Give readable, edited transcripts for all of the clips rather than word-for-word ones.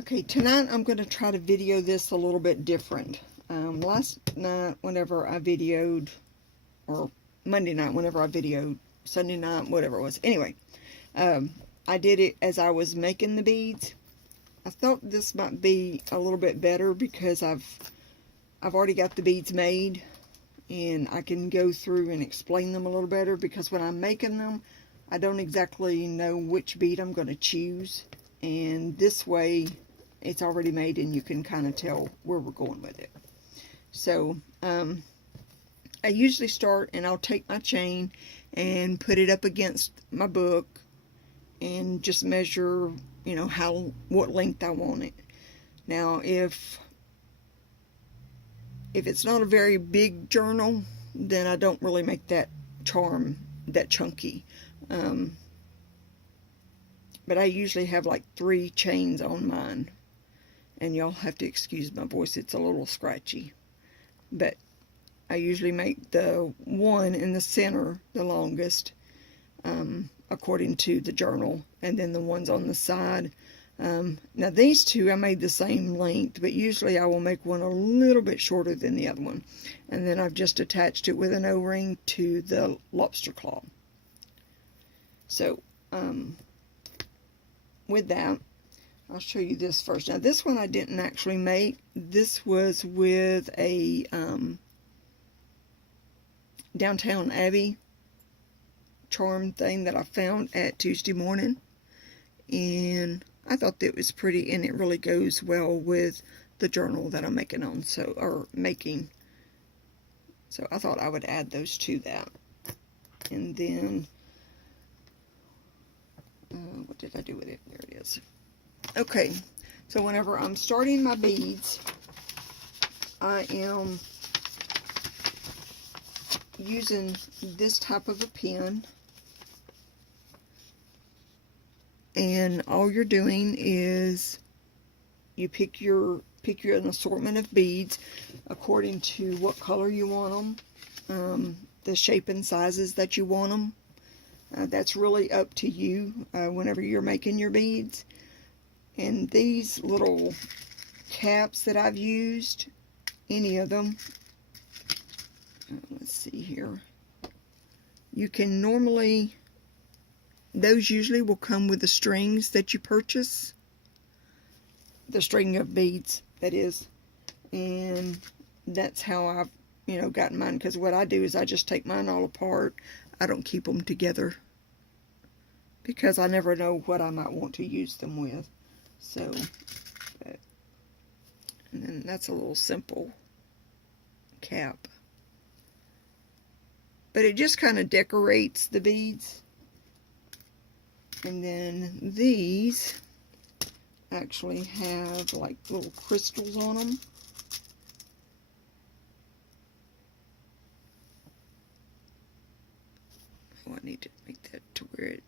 Okay, tonight I'm going to try to video this a little bit different. Last night, whenever I videoed, or Monday night, whenever I videoed, Sunday night, whatever it was. Anyway, I did it as I was making the beads. I thought this might be a little bit better because I've already got the beads made, and I can go through and explain them a little better, because when I'm making them, I don't exactly know which bead I'm going to choose, and this way it's already made and you can kind of tell where we're going with it. So I usually start, and I'll take my chain and put it up against my book and just measure, you know, what length I want it. Now if it's not a very big journal, then I don't really make that charm that chunky. But I usually have like 3 chains on mine. And y'all have to excuse my voice, it's a little scratchy. But I usually make the one in the center the longest, according to the journal. And then the ones on the side. Now these two I made the same length, but usually I will make one a little bit shorter than the other one. And then I've just attached it with an O-ring to the lobster claw. So, with that, I'll show you this first. Now this one I didn't actually make. This was with a Downtown Abbey charm thing that I found at Tuesday morning. And I thought that it was pretty, and it really goes well with the journal that I'm making on, so I thought I would add those to that. And then what did I do with it? There it is. Okay, so whenever I'm starting my beads, I am using this type of a pen. And all you're doing is you pick an assortment of beads according to what color you want them, the shape and sizes that you want them. That's really up to you whenever you're making your beads. And these little caps that I've used, any of them, let's see here, you can normally, those usually will come with the strings that you purchase, the string of beads, that is. And that's how I've, gotten mine, because what I do is I just take mine all apart. I don't keep them together because I never know what I might want to use them with. So, and then that's a little simple cap. But it just kind of decorates the beads. And then these actually have like little crystals on them. Oh, I need to make that to where it,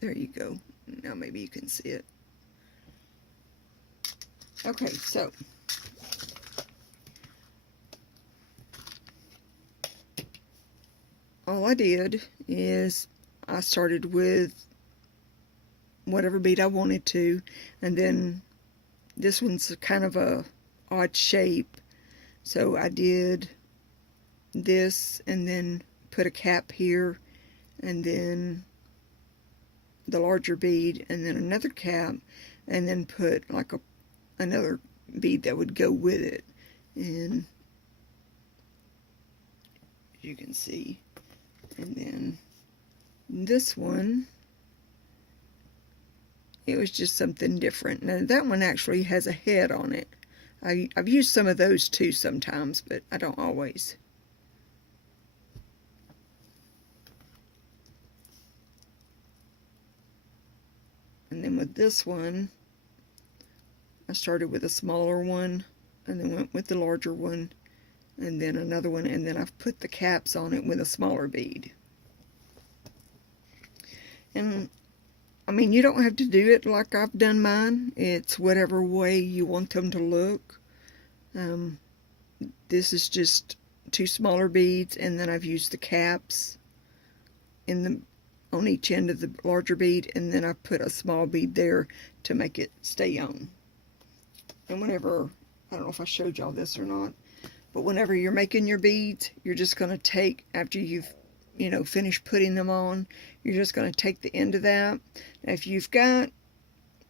there you go. Now maybe you can see it. Okay, so all I did is I started with whatever bead I wanted to, and then this one's kind of a odd shape, so I did this and then put a cap here, and then the larger bead, and then another cap, and then put like another bead that would go with it. And you can see, and then this one, it was just something different. Now that one actually has a head on it. I've used some of those too sometimes, but I don't always. And then with this one, I started with a smaller one, and then went with the larger one, and then another one, and then I've put the caps on it with a smaller bead. And I mean, you don't have to do it like I've done mine. It's whatever way you want them to look. This is just 2 smaller beads, and then I've used the caps on each end of the larger bead, and then I put a small bead there to make it stay on. And whenever, I don't know if I showed y'all this or not, but whenever you're making your beads, you're just going to take, after you've, you know, finished putting them on, you're just going to take the end of that. Now, if you've got,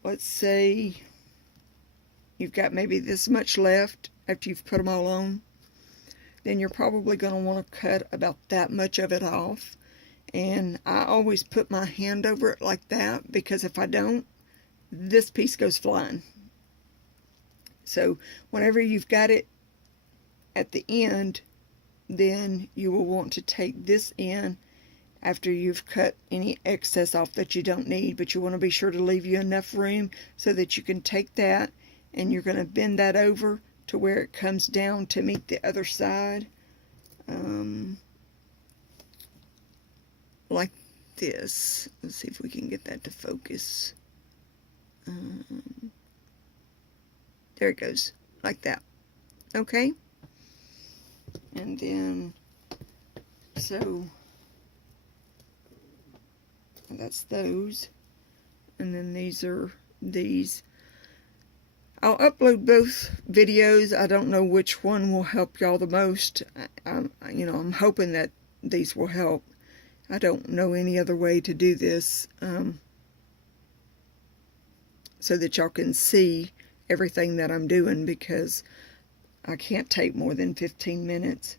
let's say, you've got maybe this much left after you've put them all on, then you're probably going to want to cut about that much of it off. And I always put my hand over it like that, because if I don't, this piece goes flying. So whenever you've got it at the end, then you will want to take this in after you've cut any excess off that you don't need, but you want to be sure to leave you enough room so that you can take that, and you're going to bend that over to where it comes down to meet the other side, like this. Let's see if we can get that to focus. There it goes, like that. Okay? And then, so, that's those. And then these are these. I'll upload both videos. I don't know which one will help y'all the most. You know, I'm hoping that these will help. I don't know any other way to do this, so that y'all can see everything that I'm doing, because I can't take more than 15 minutes.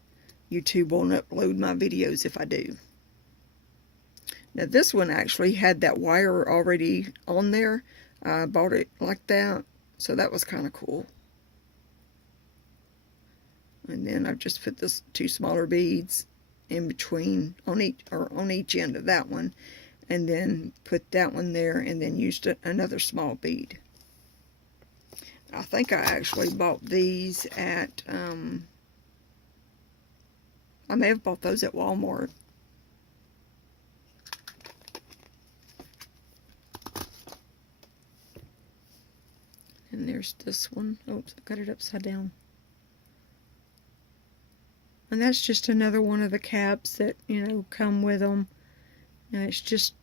YouTube won't upload my videos if I do. Now this one actually had that wire already on there. I bought it like that, so that was kind of cool. And then I've just put this 2 smaller beads in between, on each end of that one, and then put that one there, and then used another small bead. I think I actually bought these at, I may have bought those at Walmart. And there's this one. Oops, I got it upside down. And that's just another one of the caps that, you know, come with them. And it's just,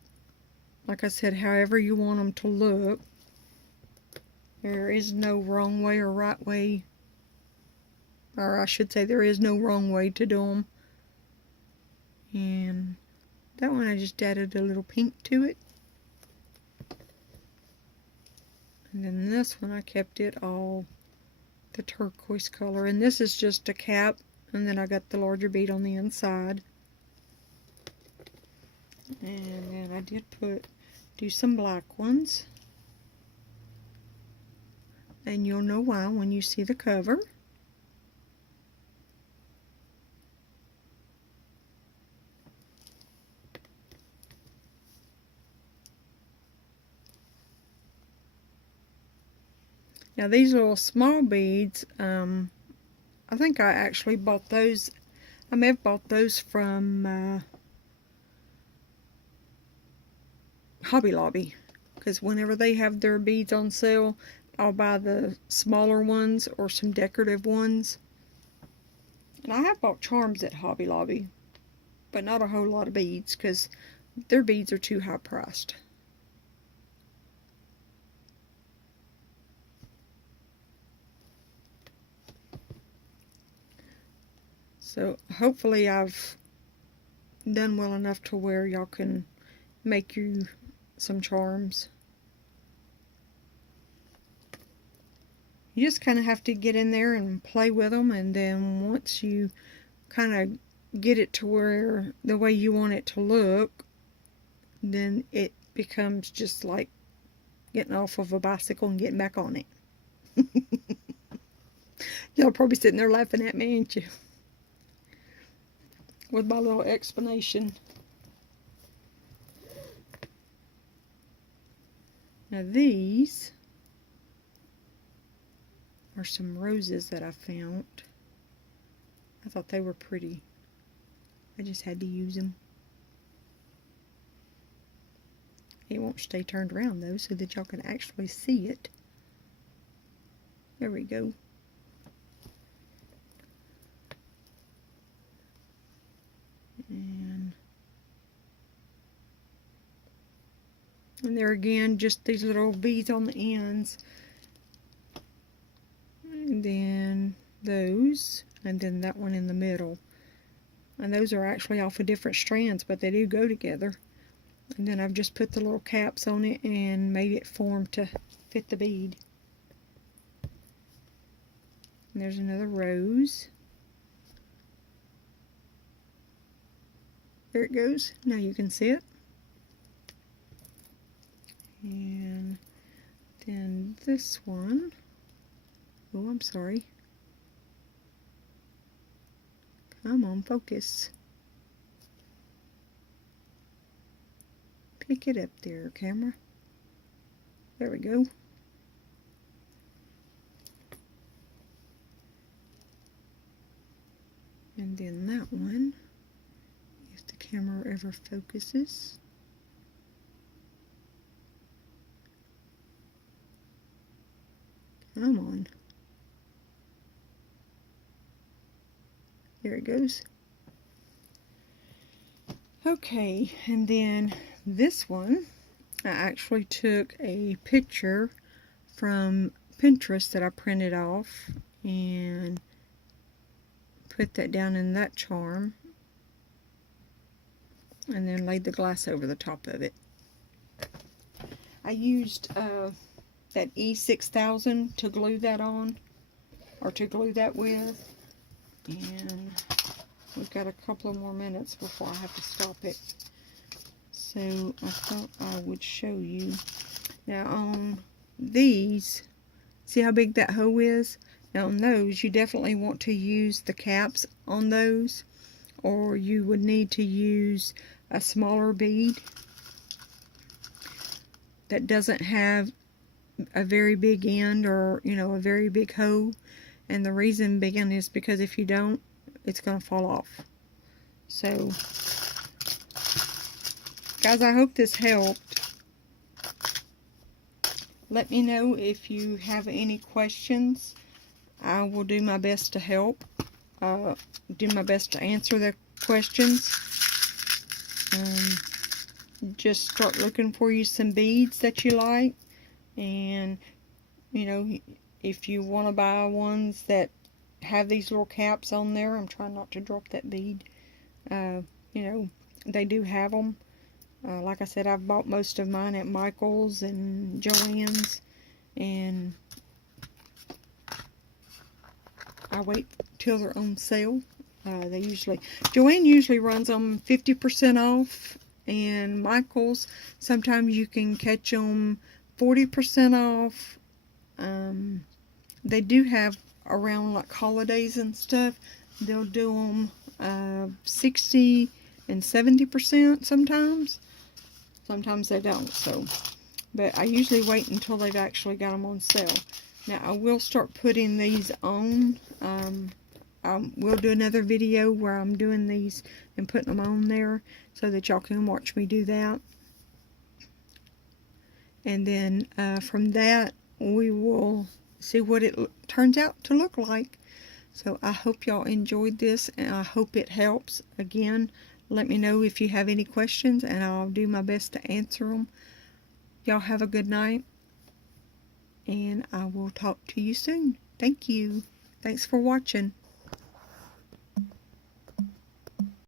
like I said, however you want them to look. There is no wrong way or right way. Or I should say, there is no wrong way to do them. And that one I just added a little pink to it. And then this one I kept it all the turquoise color. And this is just a cap. And then I got the larger bead on the inside. And then I did do some black ones. And you'll know why when you see the cover. Now these little small beads, I think I actually bought those. I may have bought those from Hobby Lobby, because whenever they have their beads on sale, I'll buy the smaller ones or some decorative ones. And I have bought charms at Hobby Lobby, but not a whole lot of beads, because their beads are too high priced. So hopefully I've done well enough to where y'all can make you some charms. You just kind of have to get in there and play with them, and then once you kind of get it to where the way you want it to look, then it becomes just like getting off of a bicycle and getting back on it. Y'all probably sitting there laughing at me, ain't you? With my little explanation. Now these are some roses that I found. I thought they were pretty. I just had to use them. It won't stay turned around though, so that y'all can actually see it. There we go. And there again, just these little beads on the ends. then those, and then that one in the middle. And those are actually off of different strands, but they do go together. And then I've just put the little caps on it and made it form to fit the bead. And there's another rose. There it goes. Now you can see it. And then this one. Oh, I'm sorry. Come on, focus. Pick it up there, camera. There we go. And then that one, if the camera ever focuses. Come on. There it goes. Okay, and then this one, I actually took a picture from Pinterest that I printed off and put that down in that charm and then laid the glass over the top of it. I used that E6000 to glue that on, or to glue that with, and we've got a couple of more minutes before I have to stop it. So I thought I would show you. Now on these, see how big that hole is? Now on those, you definitely want to use the caps on those, or you would need to use a smaller bead that doesn't have a very big end, or a very big hole. And the reason being is because if you don't, it's going to fall off. So guys, I hope this helped. Let me know if you have any questions. I will do my best to help. Do my best to answer the questions. Just start looking for you some beads that you like. And, if you want to buy ones that have these little caps on there, I'm trying not to drop that bead. They do have them. Like I said, I've bought most of mine at Michael's and Joann's, and I wait till they're on sale. Joann usually runs them 50% off, and Michael's, sometimes you can catch them 40% off. They do have around like holidays and stuff, they'll do them 60 and 70% sometimes. Sometimes they don't. So, but I usually wait until they've actually got them on sale. Now I will start putting these on. We'll do another video where I'm doing these and putting them on there so that y'all can watch me do that. And then from that, we will see what it turns out to look like. So I hope y'all enjoyed this, and I hope it helps. Again, let me know if you have any questions, and I'll do my best to answer them. Y'all have a good night, and I will talk to you soon. Thank you. Thanks for watching.